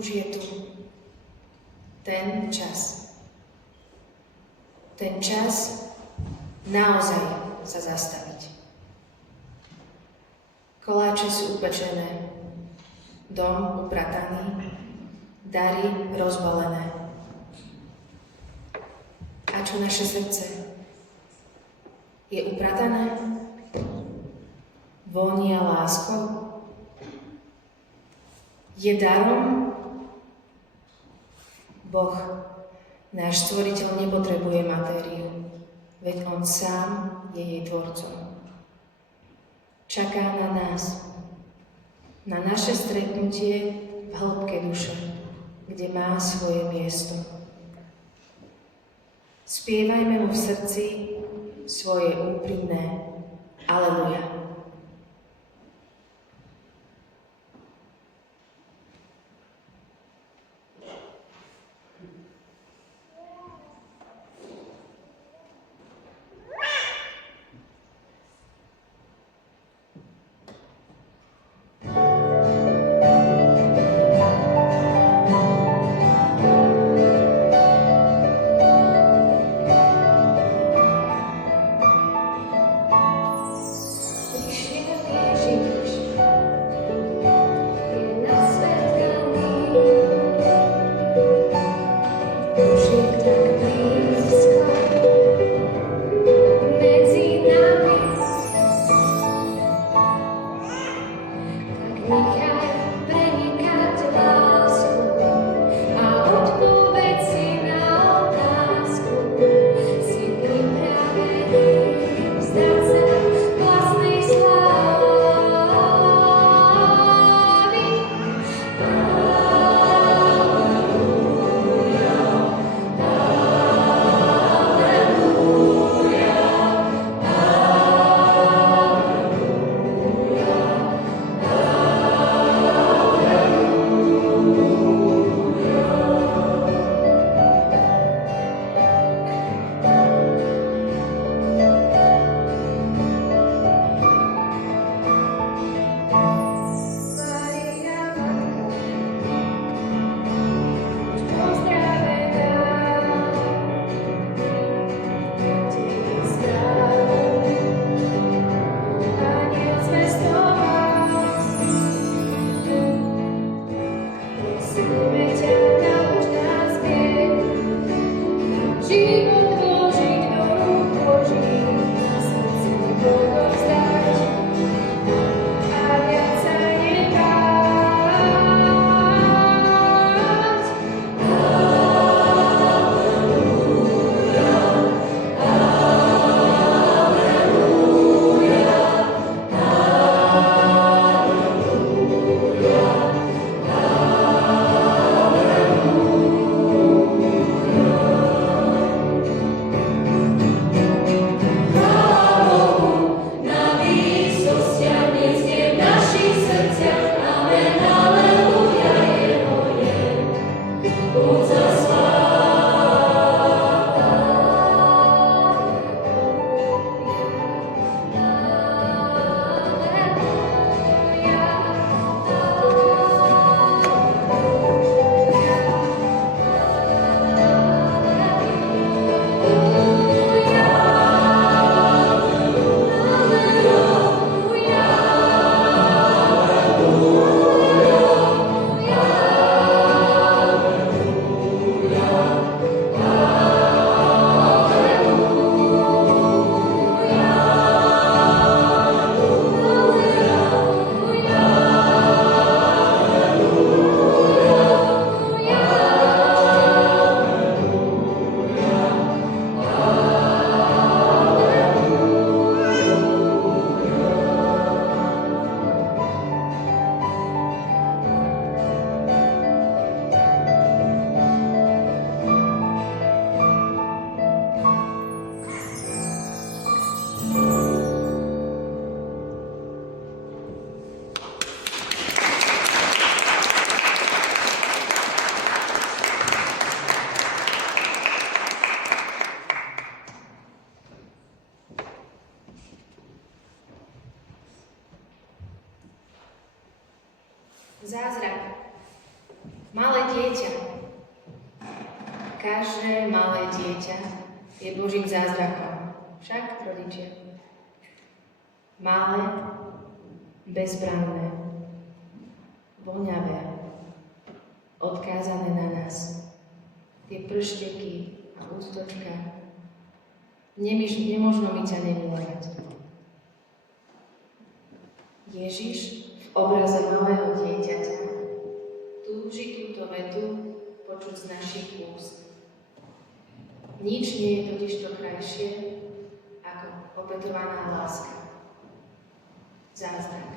už je tu. Ten čas. Ten čas naozaj sa zastaviť. Koláče sú upečené, dom uprataný, dary rozbalené. A čo naše srdce? Je upratané? Vonia láskou? Je darom? Boh, náš stvoriteľ, nepotrebuje matériu, veď on sám je jej tvorcom. Čaká na nás, na naše stretnutie v hĺbke duše, kde má svoje miesto. Spievajme mu v srdci svoje úprimné Aleluja. Malé dieťa. Každé malé dieťa je Božím zázrakom. Však, rodičia. Malé, bezbranné, voňavé, odkázané na nás. Tie pršteky a ústočka. Nemožno mi ťa nemilovať. Ježiš v obraze malého dieťaťa túži túto vetu počuť z našich úst. Nič nie je totižto krajšie ako obetovaná láska. Zázrak.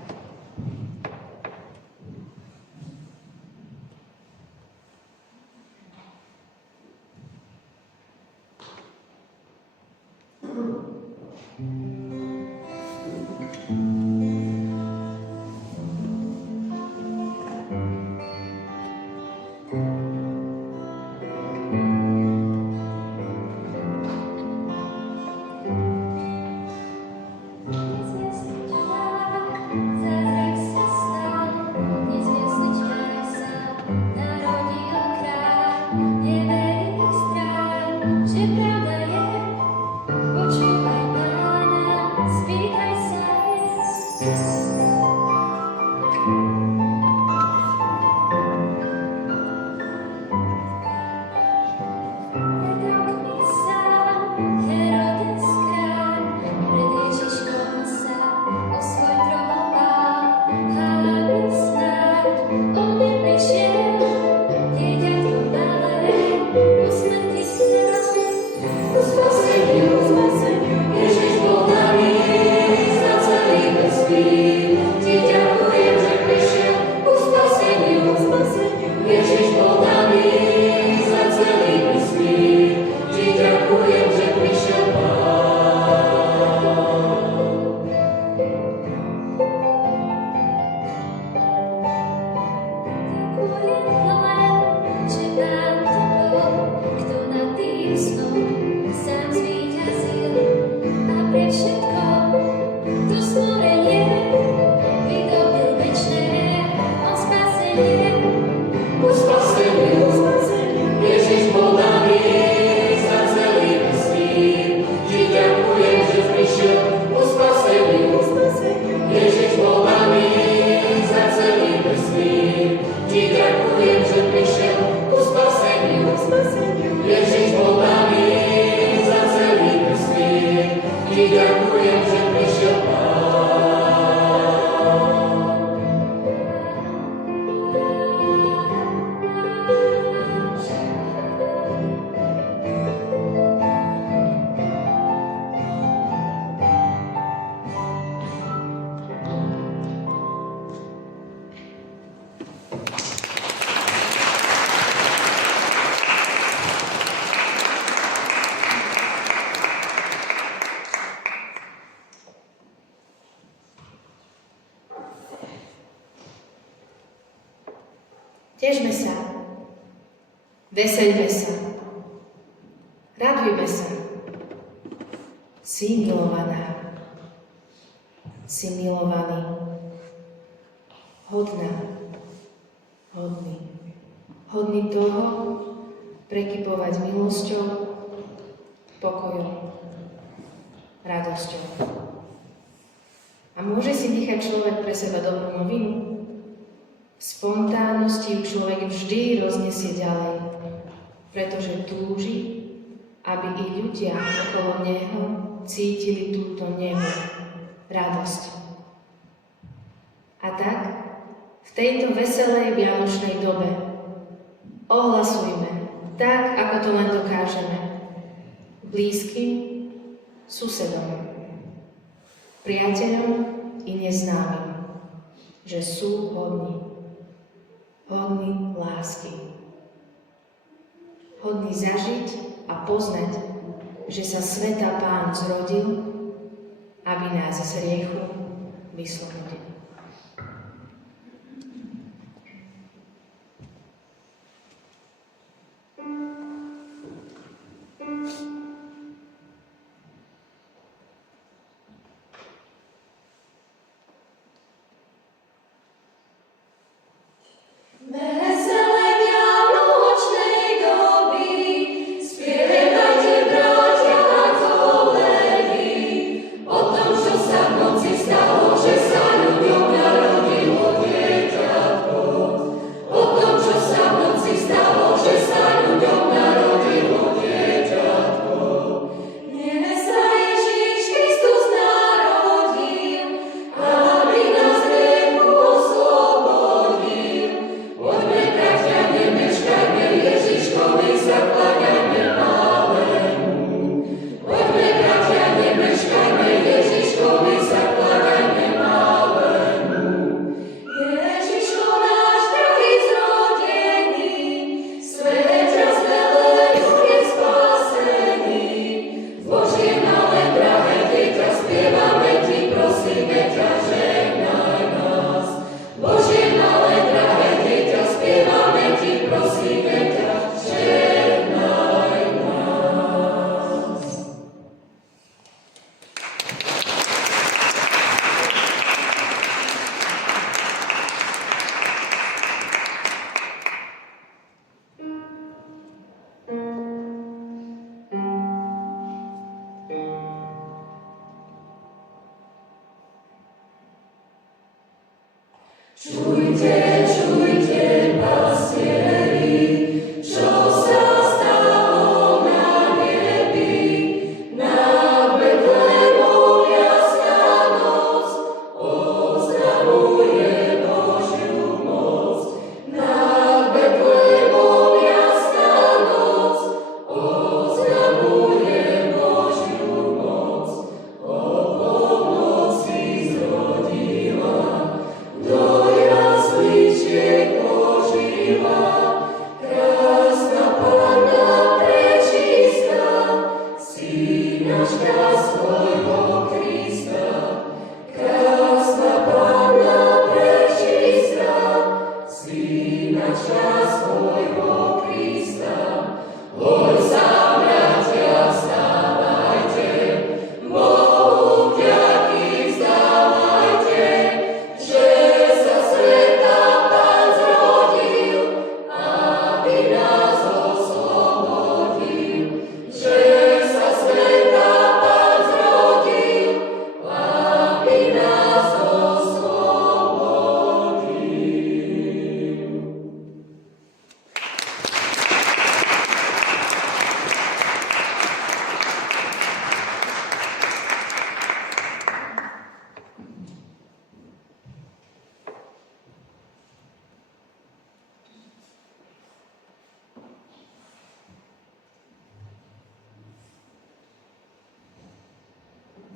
Težme sa, veseľme sa, radujme sa. Si milovaná, si milovaný, hodná, hodný toho prekypovať milosťou, pokojom, radosťou. A môže si nechať človek pre seba dobrú novinu? V spontánnosti ju človek vždy roznesie ďalej, pretože túži, aby i ľudia okolo neho cítili túto nehu, radosť. A tak, v tejto veselej vianočnej dobe ohlasujme tak, ako to len dokážeme, blízkym, susedom, priateľom i neznámym, že sú hodní lásky. Hodný zažiť a poznať, že sa Svätá Pán zrodil, aby nás z hriechu vyslobodil. Veselé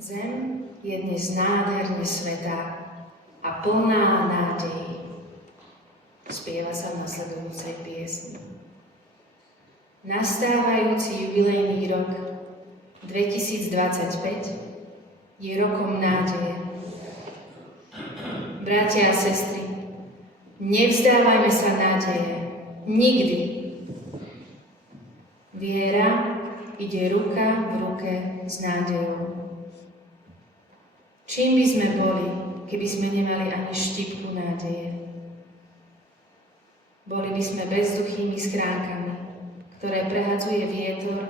Zem je dnes nádherne svätá a plná nádejí. Spieva sa v nasledujúcej piesni. Nastávajúci jubilejný rok 2025 je rokom nádeje. Bratia a sestry, nevzdávajme sa nádeje. Nikdy. Viera ide ruka v ruke s nádejou. Čím by sme boli, keby sme nemali ani štipku nádeje? Boli by sme bezduchými schránkami, ktoré prehadzuje vietor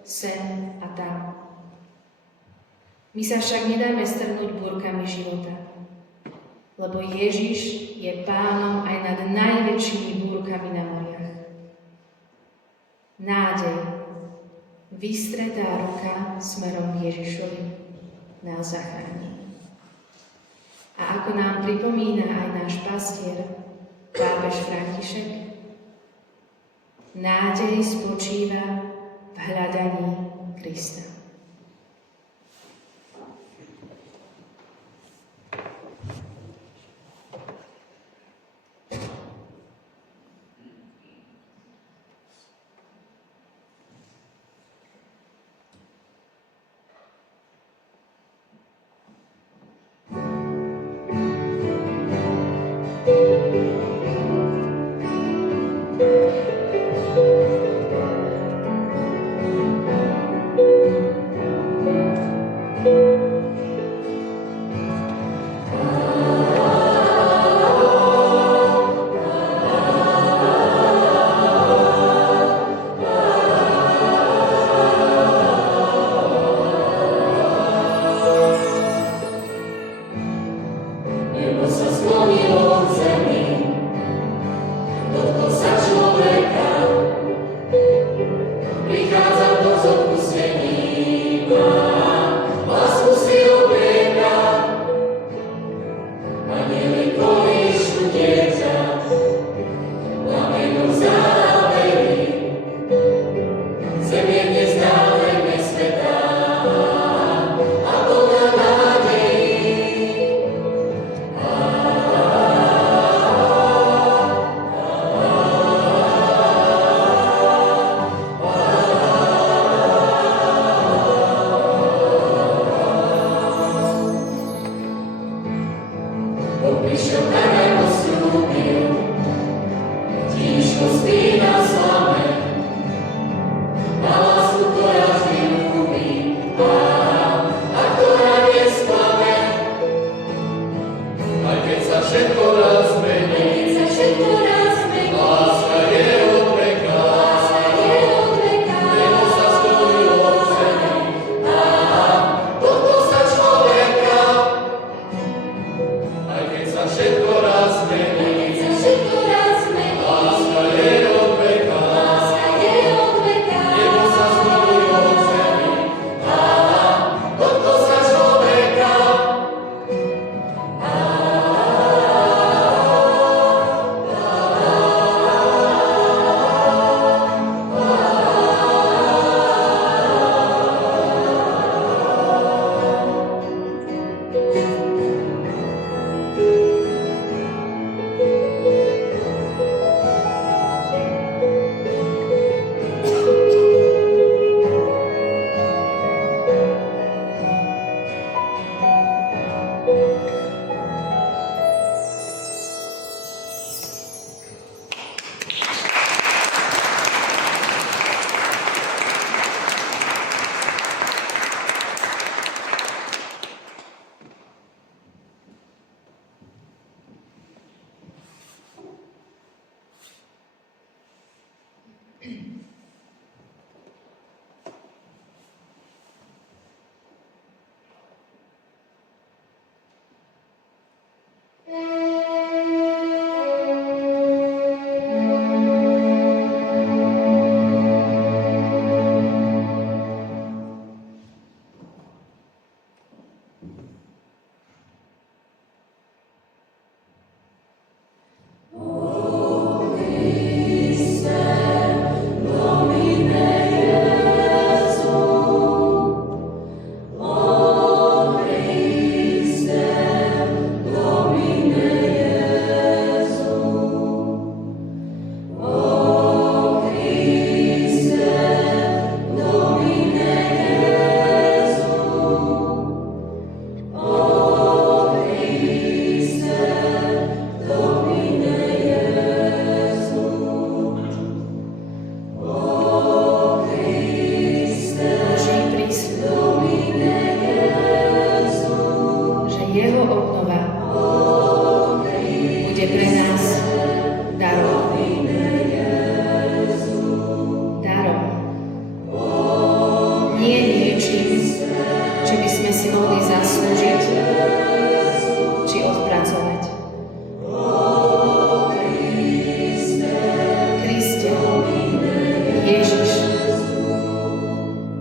sem a tam. My sa však nedajme strhnúť búrkami života, lebo Ježiš je pánom aj nad najväčšími búrkami na moriach. Nádej, vystretá ruka smerom k Ježišovi, nás zachráni. A ako nám pripomína aj náš pastier, pápež František, nádej spočíva v hľadaní Krista. Thank you.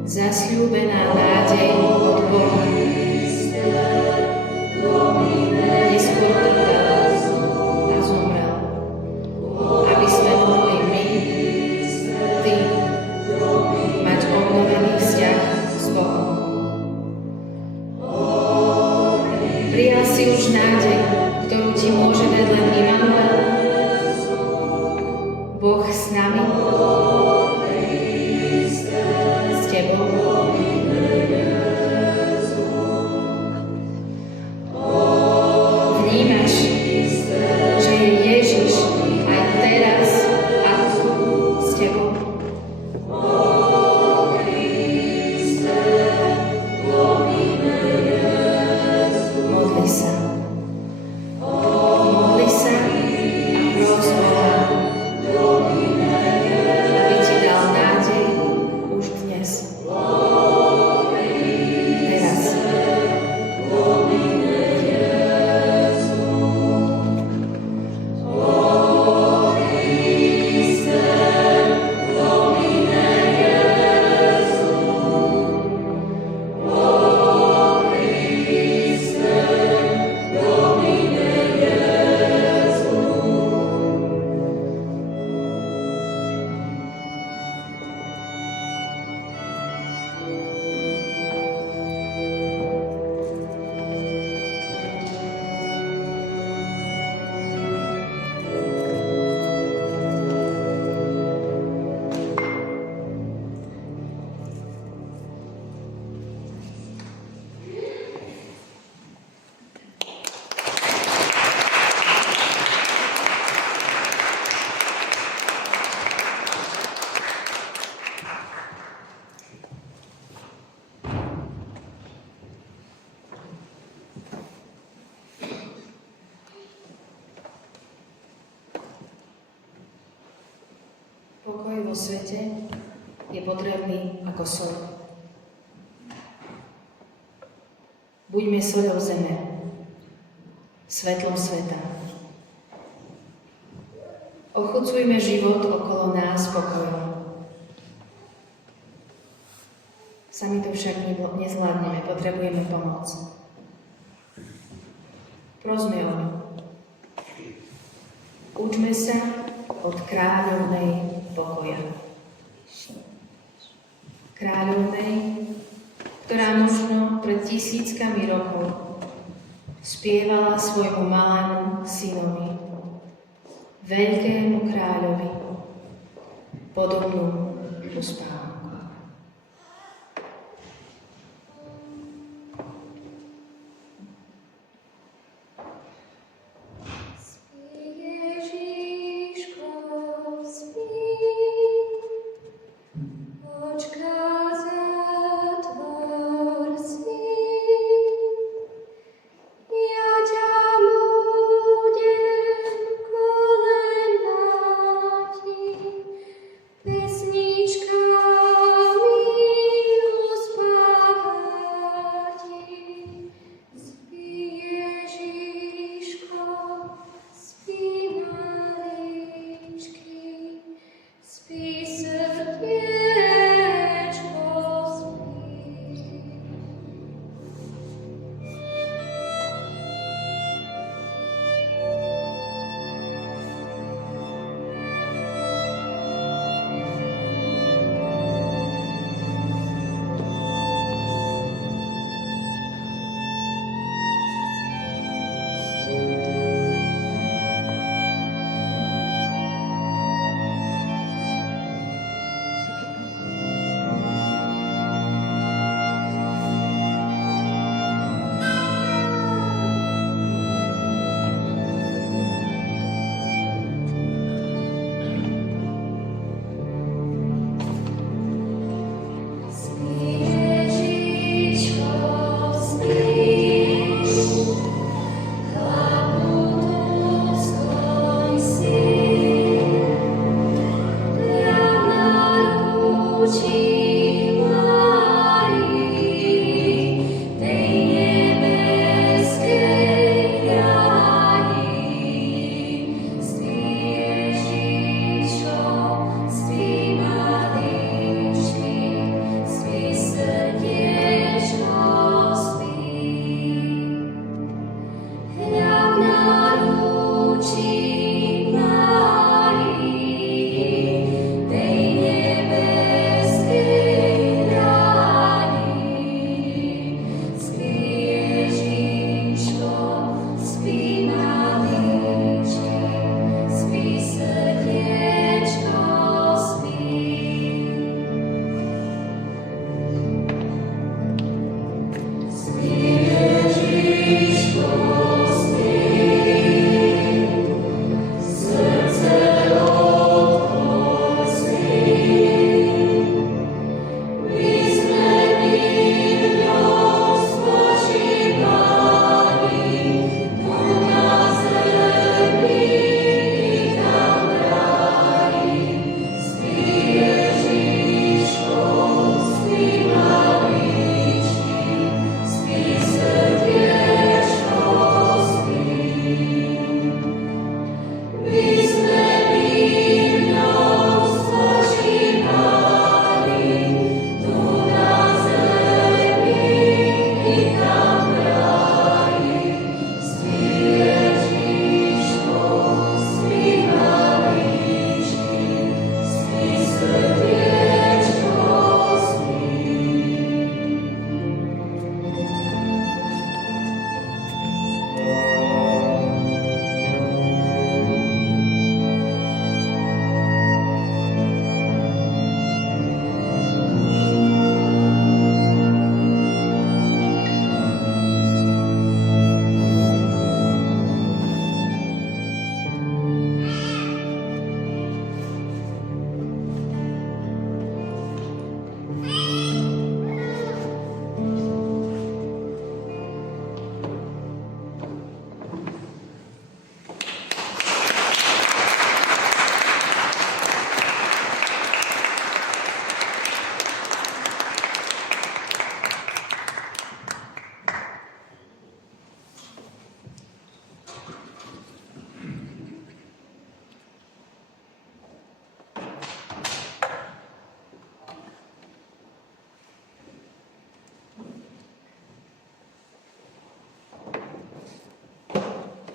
Zasľúbená nádej od Boha. Neskôr trpel a zomrel, aby sme mohli my, ty, mať obnovený vzťah s Bohom. Prijal si už nádej, ktorú ti môže dať len Immanuel. Boh s nami, s tebou. Vnímaš, že je Ježiš aj teraz a tu s tebou. Modli sa. Modli sa a pros Boha, aby ti dal nádej už dnes. Teraz. Pokoj vo svete je potrebný ako soľ. Buďme soľou zeme, svetlom sveta. Ochucujme život okolo nás pokojom. Sami to však nezvládneme, potrebujeme pomoc. Prosme o ňu. Učme sa od kráľovnej pokoja. Kráľovnej, ktorá možno pred tisíckami rokov spievala svojmu malému synovi, veľkému kráľovi, podobnú uspávku. This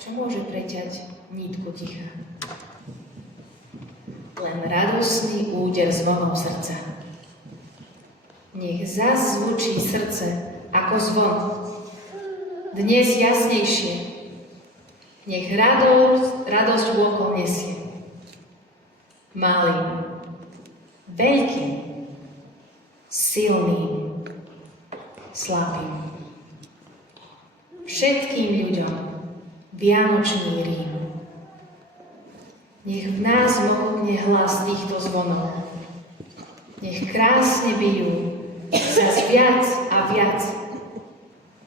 čo môže preťať nitku ticha? Len radosný úder zvonov srdca. Nech zas zvučí srdce ako zvon, dnes jasnejšie. Nech radosť vôkol nesie. Malým, veľkým, silným, slabým. Všetkým ľuďom vianočný rím. Nech v nás mohutne hlas týchto zvonov. Nech krásne bijú zas viac a viac.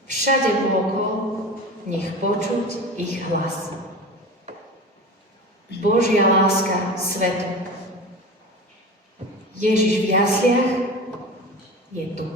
Všade vôkol nech počuť ich hlas. Božia láska svetu. Ježiš v jasliach je tu.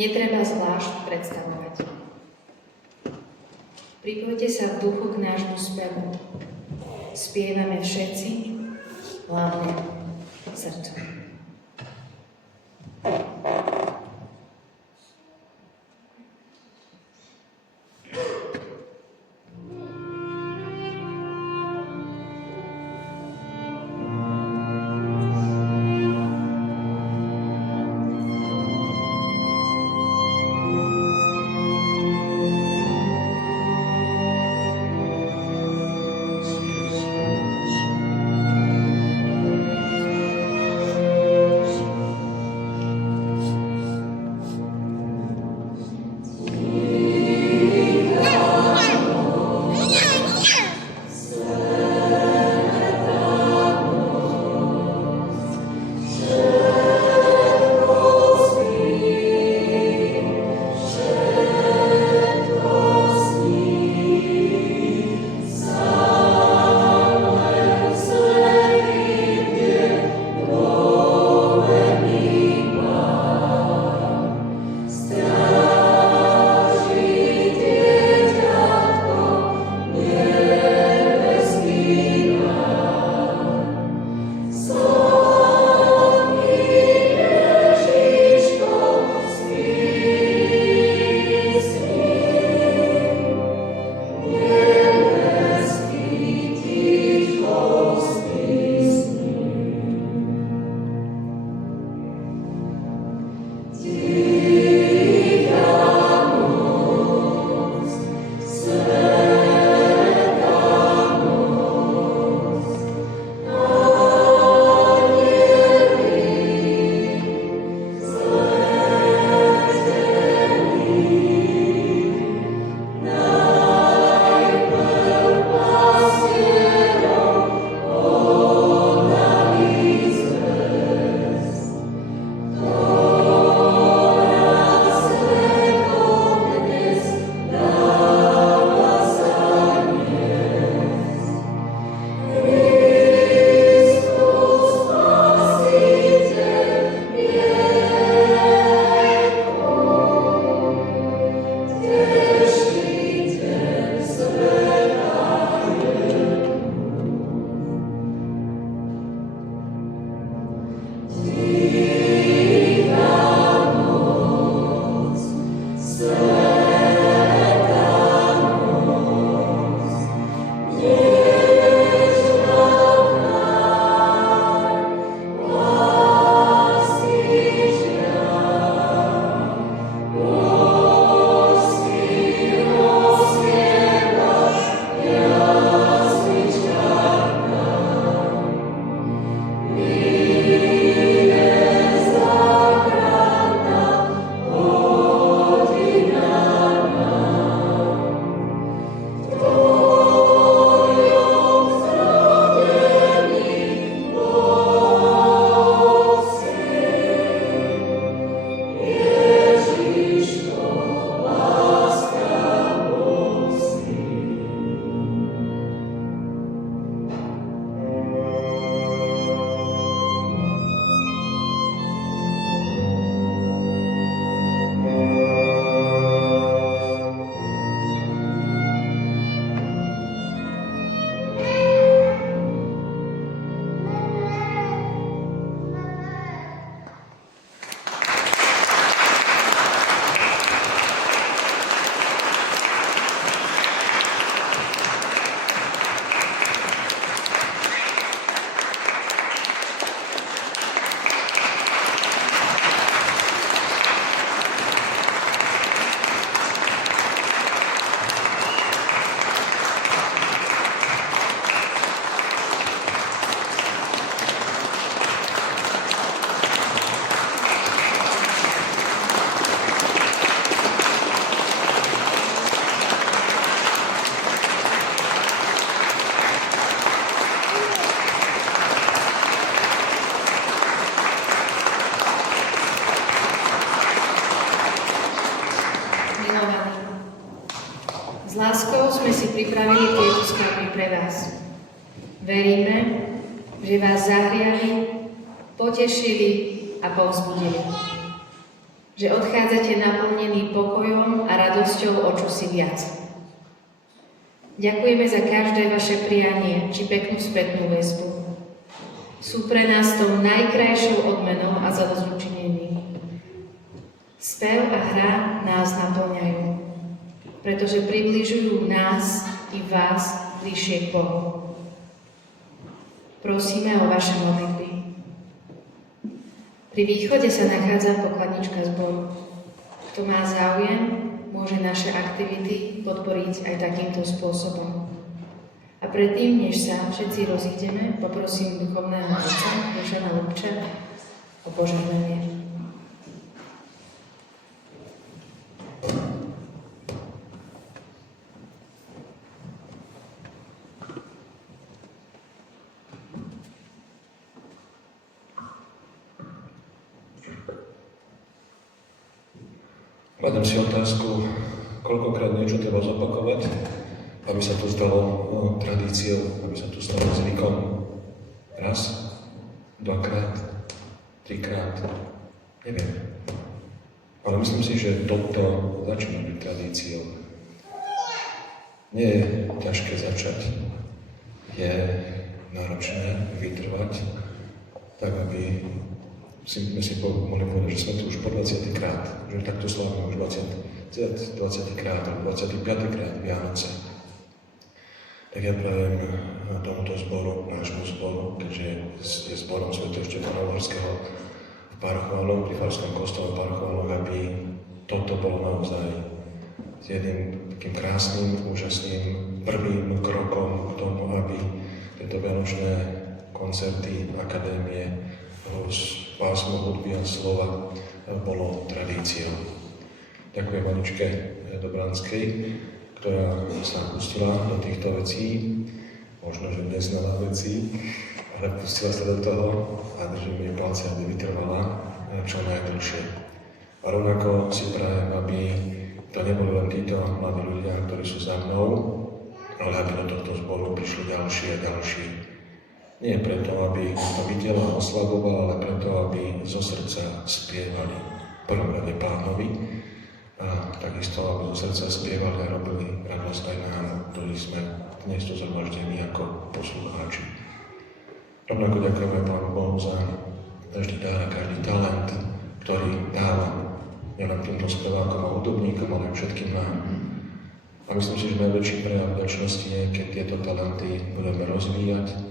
Netreba zvlášť predstavovať. Pripojte sa v duchu k nášmu spevu. Spievame všetci, hlavne srdcom. S láskou sme si pripravili tieto skladby pre vás. Veríme, že vás zahriali, potešili a povzbudili. Že odchádzate naplnení pokojom a radosťou o čosi viac. Ďakujeme za každé vaše prianie či peknú spätnú väzbu. Sú pre nás tou najkrajšou odmenou a zadozučinením. Spev a hra nás naplňajú, pretože približujú nás i vás bližšie k Bohu. Prosíme o vaše modlitby. Pri východe sa nachádza pokladnička zboru. Kto má záujem, môže naše aktivity podporiť aj takýmto spôsobom. A predtým, než sa všetci rozídeme, poprosím duchovného otca Dušana Lubča o požehnanie. Kladem si otázku, koľkokrát niečo treba zopakovať, aby sa to stalo tradíciou, aby sa to stalo zvykom. Raz, dvakrát, trikrát, neviem. Ale myslím si, že toto začína byť tradíciou. Nie je ťažké začať. Je náročné vytrvať, tak aby sme si mohli povedať, že sme tu už po 20. krát, že takto slávime už 20. krát, 25. krát Vianoce. Tak ja prajem tomuto zboru, nášmu zboru, keďže je zborom svätého Štefana Uhorského v Parchváloch, pri farskom kostole Parchváloch, aby toto bolo naozaj jedným takým krásnym, úžasným prvým krokom k tomu, aby tieto vianočné koncerty akadémie z pásmo hudby a slova bolo tradíciou. Ďakujem Aničke Dobránskej, ktorá sa pustila do týchto vecí, možno, že neznala vecí, ale pustila sa do toho a držím jej palce, aby vytrvala čo najdlhšie. A rovnako si prajem, aby to neboli len títo mladí ľudia, ktorí sú za mnou, ale aby do tohto zboru prišli ďalší a ďalší. Nie preto, aby to videla a oslavovala, ale preto, aby zo srdca spievali v prvom rade Pánovi a takisto, aby zo srdca spievali a robili radosť aj nám, ktorí sme dnes tu zhromaždení ako poslucháči. Rovnako ďakujeme Pánu Bohu za každý dar a každý talent, ktorý dáva nielen týmto spevákom a hudobníkom, ale aj všetkým nám. A myslím si, že najväčší prejav vďačnosti je, keď tieto talenty budeme rozvíjať,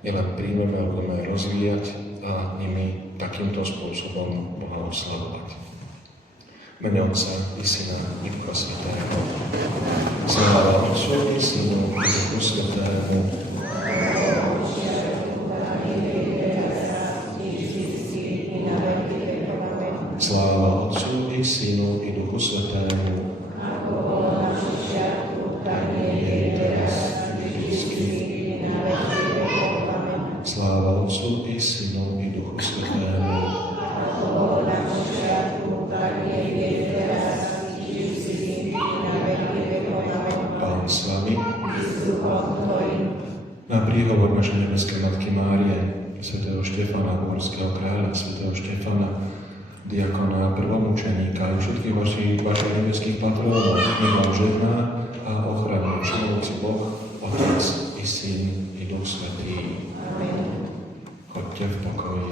nielen príjmeme, ale budeme rozvíjať a nimi takýmto spôsobom Boha oslavovať. V mene Otca i Syna i Ducha Svätého. Sláva Otcu i Synu i Duchu Svätému. Sláva Otcu i Synu i Duchu Svätému. Sláva Otcu i Synu i Duchu Svätému. Pán s vami. Na príhovor našej nebeskej Matky Márie, svätého Štefana Uhorského kráľa, svätého Štefana, diakona, prvomučeníka a všetkých vašich nebeských patrónov, nech vám žehná a ochraňuje všemohúci Boh, Otec i Syn i Duch Svätý. Chodźcie w pokoju.